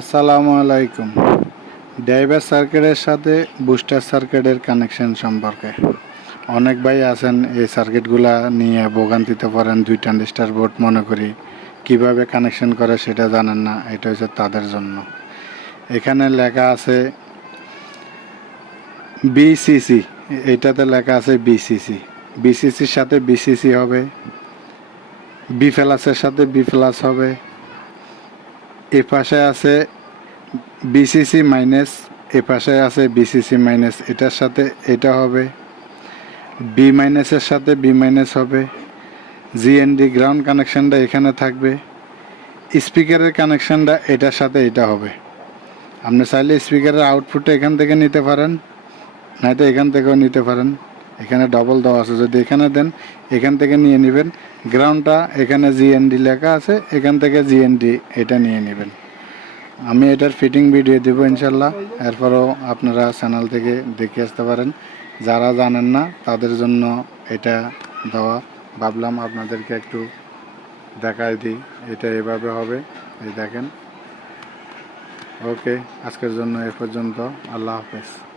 আসসালামু আলাইকুম। ড্রাইভার সার্কিটের সাথে বুস্টার সার্কিটের কানেকশন সম্পর্কে। অনেক ভাই আছেন, এই সার্কিটগুলা নিয়ে ভোগান্তিতে পারেন দুই ট্রানজিস্টার বোর্ড মনে করি। কীভাবে কানেকশন করে সেটা জানেন না, এটা হচ্ছে তাদের জন্য। এখানে লেখা আছে বিসিসি, এটাতে লেখা আছে বিসিসি। বিসিসির সাথে বিসিসি হবে, বি প্লাসের সাথে বি প্লাস হবে। এ পাশে আছে বিসিসি মাইনাস এ পাশে আছে বিসিসি মাইনাস এটার সাথে এটা হবে। বি মাইনাসের সাথে বি মাইনাস হবে। জিএনডি গ্রাউন্ড কানেকশানটা এখানে থাকবে। স্পিকারের কানেকশানটা এটার সাথে এটা হবে। আপনি চাইলে স্পিকারের আউটপুটটা এখান থেকে নিতে পারেন, নয়তো এখান থেকেও নিতে পারেন। এখানে ডবল দেওয়া আছে। যদি এখানে দেন, এখান থেকে নিয়ে নেবেন। গ্রাউন্ডটা এখানে জিএনডি লেখা আছে, এখান থেকে জিএনডি এটা নিয়ে নেবেন। আমি এটার ফিটিং ভিডিও দেবো ইনশাল্লাহ। এরপরও আপনারা চ্যানেল থেকে দেখে আসতে পারেন। যারা জানেন না, তাদের জন্য এটা দেওয়া। ভাবলাম আপনাদেরকে একটু দেখাই দিই। এটা এভাবে হবে। এই দেখেন। ওকে আজকের জন্য এ পর্যন্ত। আল্লাহ হাফেজ।